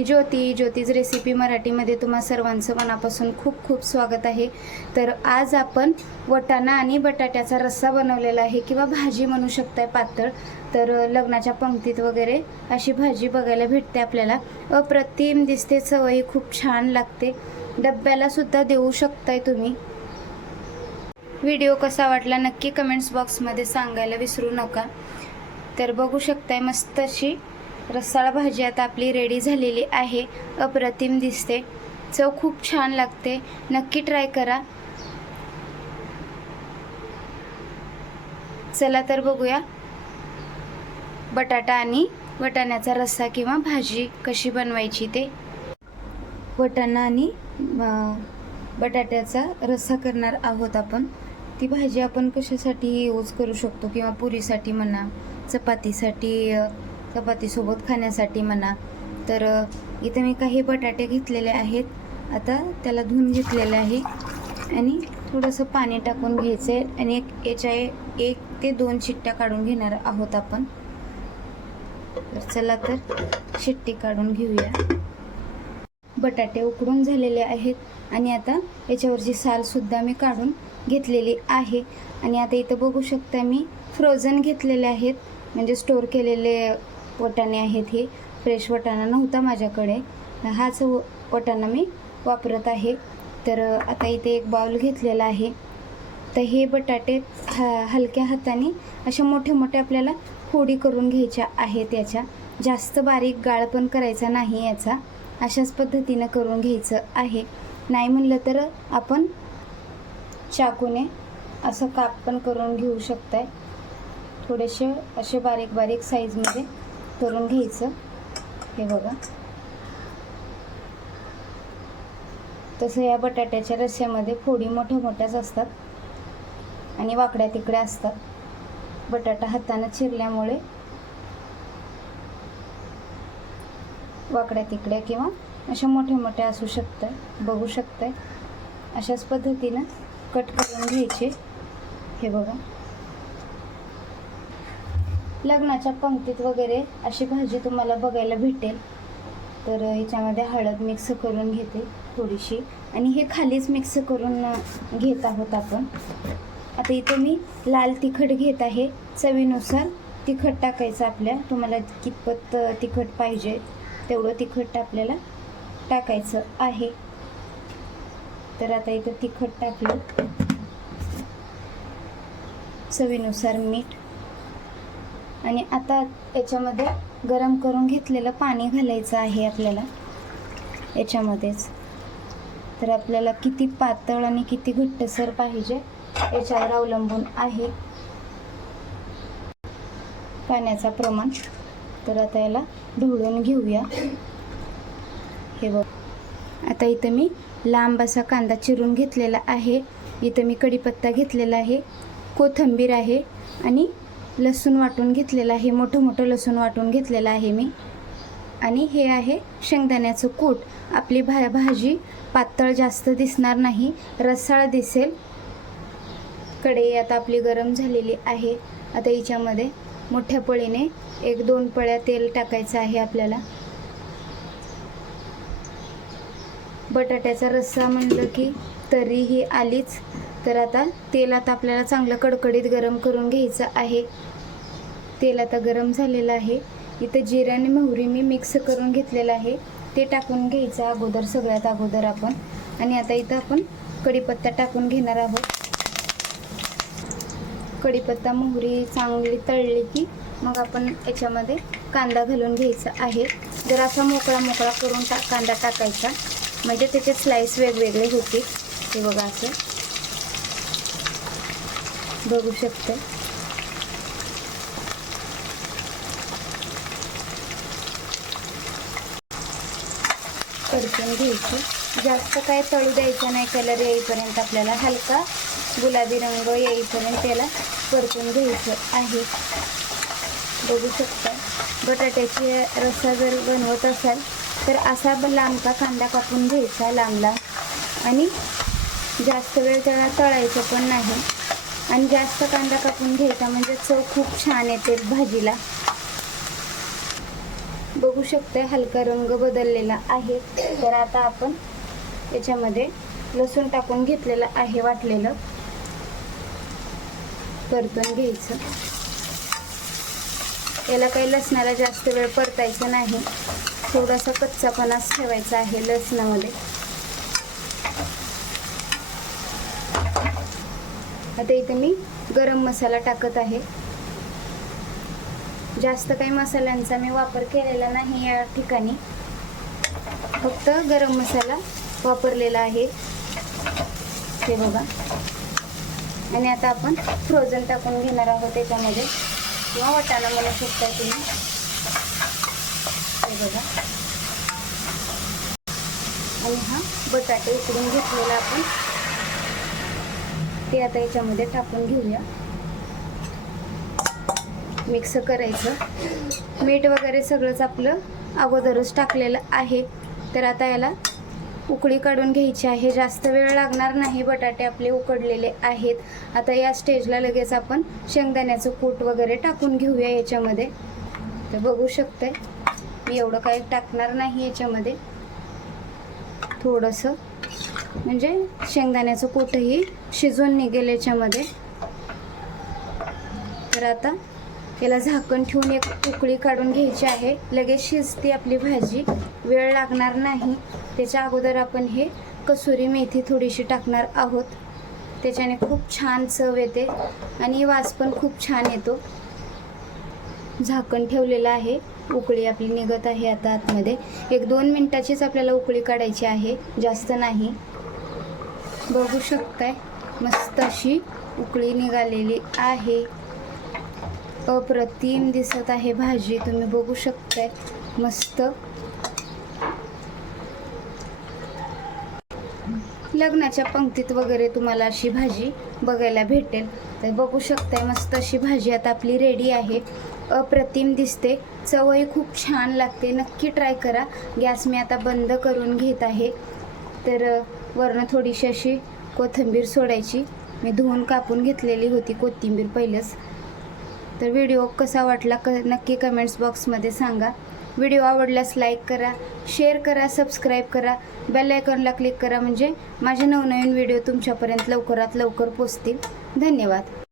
मी ज्योती ज्योतीज recipe मराठीमध्ये तुम्हा सर्वांचं मनापासून खूप खूप स्वागत आहे. तर आज आपण वटाणा आणि बटाट्याचा रस्सा बनवलेला आहे किंवा भाजी म्हणू शकताय पातळ. तर लग्नाच्या पंक्तीत वगैरे अशी भाजी बघायला भेटते आपल्याला. अप्रतिम दिसते चवही खूप छान लागते. डब्याला सुद्धा देऊ शकताय तुम्ही. व्हिडिओ कसा वाटला नक्की कमेंट्स बॉक्समध्ये सांगायला विसरू नका. तर बघू शकताय मस्त अशी रस्साळ भाजी आता आपली रेडी झालेली आहे. अप्रतिम दिसते. चव खूप छान लागते. नक्की ट्राय करा. चला तर बघूया. बटाटा आणि वटाण्याचा रस्सा किंवा भाजी कशी बनवायची ते. वटाणा आणि बटाट्याचा रस्सा करणार आहोत आपण. ती भाजी आपण कशासाठी यूज करू शकतो किंवा पुरीसाठी म्हणा चपातीसाठी चपातीसोबत खाण्यासाठी म्हणा. तर इथं इथे मी काही बटाटे घेतलेले आहेत. आता त्याला धुवून घेतलेले आहे. आणि थोडंसं पाणी टाकून घ्यायचं आहे आणि एक याच्या एक ते दोन शिट्ट्या काढून घेणार आहोत आपण. तर चला तर शिट्टी काढून घेऊया. बटाटे उकडून झालेले आहेत. आणि आता याच्यावरची सालसुद्धा मी काढून घेतलेली आहे. आणि आता इथं बघू शकता मी फ्रोझन घेतलेले आहेत. म्हणजे स्टोअर केलेले वटाणे आहेत हे. फ्रेश वटाणा नव्हता माझ्याकडे. हाच व- वटाणा मी वापरत आहे. तर आता इथे एक बाउल घेतलेला आहे. तर हे बटाटे ह हलक्या हाताने अशा मोठे मोठे आपल्याला फोडी करून घ्यायच्या आहेत याच्या. जास्त बारीक गाळ पण करायचा नाही याचा. अशाच पद्धतीनं करून घ्यायचं आहे. नाही म्हणलं तर आपण चाकूने असं काप पण करून घेऊ शकताय. थोडेसे असे बारीक बारीक साईजमध्ये करून घ्यायचं. हे बघा. तसं या बटाट्याच्या रस्स्यामध्ये फोडी मोठ्या मोठ्याच असतात आणि वाकड्या तिकड्या असतात. बटाटा हातानं चिरल्यामुळे वाकड्या तिकड्या किंवा अशा मोठ्या मोठ्या असू शकतात बघू शकताय. अशाच पद्धतीनं कट करून घ्यायचे. हे बघा. लग्नाच्या पंक्तीत वगैरे अशी भाजी तुम्हाला बघायला भेटेल. तर याच्यामध्ये हळद मिक्स करून घेते थोडीशी. आणि हे खालीच मिक्स करून घेत आहोत आपण. आता इथं मी लाल तिखट घेत आहे. चवीनुसार तिखट टाकायचं आपल्या. तुम्हाला कितपत तिखट पाहिजे तेवढं तिखट आपल्याला टाकायचं आहे. तर आता इथं तिखट टाकलं. चवीनुसार मीठ आणि आता याच्यामध्ये गरम करून घेतलेलं पाणी घालायचं आहे आपल्याला. याच्यामध्येच. तर आपल्याला किती पातळ आणि किती घट्टसर पाहिजे याच्यावर अवलंबून आहे. पाण्याचा प्रमाण. तर आता याला ढवळून घेऊया. हे बघ. आता इथं मी लांब असा कांदा चिरून घेतलेला आहे. इथं मी कढीपत्ता घेतलेला आहे. कोथिंबीर आहे आणि लसूण वाटून घेतलेलं आहे मोठं मोठं लसूण वाटून घेतलेलं आहे मी. आणि हे आहे शेंगदाण्याचं कूट. आपली भा भाजी पातळ जास्त दिसणार नाही रसाळ दिसेल. कढई आता आपली गरम झालेली आहे. आता हिच्यामध्ये मोठ्या पळीने एक दोन पळ्या तेल टाकायचं आहे आपल्याला. बटाट्याचा रस्सा म्हणलं की तरी ही आलीच. तर आता तेल आता आपल्याला चांगलं कडकडीत गरम करून घ्यायचं आहे. तेल आता गरम झालेलं आहे. इथं जिरे आणि मोहरी मी मिक्स करून घेतलेलं आहे. ते टाकून घ्यायचं अगोदर सगळ्यात अगोदर आपण. आणि आता इथं आपण कढीपत्ता टाकून घेणार आहोत. कढीपत्ता मोहरी चांगली तळली की मग आपण याच्यामध्ये कांदा घालून घ्यायचा आहे. जर असा मोकळा मोकळा करून टा कांदा टाकायचा. म्हणजे त्याचे स्लाईस वेगवेगळे होतील. हे बघा असं. बघू शकते. परतून घ्यायची. जास्त काय तळू द्यायचं नाही कलर येईपर्यंत आपल्याला हलका गुलाबी रंग येईपर्यंत त्याला परतून घ्यायचं आहे. बघू शकता. बटाट्याची रस्सा जर बनवत असाल तर असा ब- लांबचा कांदा कापून घ्यायचा लांब लांब आणि जास्त वेळ त्याला तळायचं पण नाही. आणि जास्त कांदा कापून घ्यायचा म्हणजे चव खूप छान येते भाजीला. बघू शकते हलका रंग बदललेला आहे. तर आता आपण याच्यामध्ये लसूण टाकून घेतलेलं आहे वाटलेलं. परतून घ्यायचं. याला काही लसणाला जास्त वेळ परतायचं नाही. थोडासा कच्चापणाच ठेवायचा आहे लसणामध्ये. आता इथे मी गरम मसाला टाकत आहे. जास्त काही मसाल्यांचा मी वापर केलेला नाही या ठिकाणी. फक्त गरम मसाला वापरलेला आहे. हे बघा. आणि आता आपण फ्रोझन टाकून घेणार आहोत त्याच्यामध्ये किंवा वाटाणा म्हणू शकता तुम्ही. हे बघा. आणि हा बटाटे उकडून घेतलेला आपण ते आता याच्यामध्ये टाकून घेऊया. मिक्स करायचं. मीठ वगैरे सगळंच आपलं अगोदरच टाकलेलं आहे. तर आता याला उकळी काढून घ्यायची आहे. जास्त वेळ लागणार नाही बटाटे आपले उकडलेले आहेत. आता या स्टेजला लगेच आपण शेंगदाण्याचं कूट वगैरे टाकून घेऊया याच्यामध्ये. तर बघू शकते मी एवढं काही टाकणार नाही याच्यामध्ये. थोडंसं. म्हणजे शेंगदाण्याचं कूटही शिजून निघेल याच्यामध्ये. तर आता याला झाकण ठेवून एक उकळी काढून घ्यायची आहे. लगेच शिजते आपली भाजी. वेळ लागणार नाही. त्याच्या अगोदर आपण हे कसुरी मेथी थोडीशी टाकणार आहोत. त्याच्याने खूप छान चव येते आणि वास पण खूप छान येतो. झाकण ठेवलेलं आहे. उकळी आपली निघत आहे आता आतमध्ये. एक दोन मिनटाचीच आपल्याला उकळी काढायची आहे. जास्त नाही. बघू शकताय. मस्त अशी उकळी निघालेली आहे. अप्रतिम दिसत आहे भाजी तुम्ही बघू शकताय. मस्त. लग्नाच्या पंक्तीत वगैरे तुम्हाला अशी भाजी बघायला भेटेल. तर बघू शकताय मस्त अशी भाजी आता आपली रेडी आहे. अप्रतिम दिसते. चवही खूप छान लागते. नक्की ट्राय करा. गॅस मी आता बंद करून घेत आहे. तर वरनं थोडीशी अशी कोथिंबीर सोडायची. मी धुवून कापून घेतलेली होती कोथिंबीर पहिलंच. तर व्हिडिओ कसा वाटला क नक्की कमेंट्स बॉक्समध्ये सांगा. व्हिडिओ आवडल्यास लाईक करा शेअर करा सबस्क्राईब करा. बेल आयकॉनला क्लिक करा म्हणजे माझे नवनवीन व्हिडिओ तुमच्यापर्यंत लवकरात लवकर पोचतील. धन्यवाद.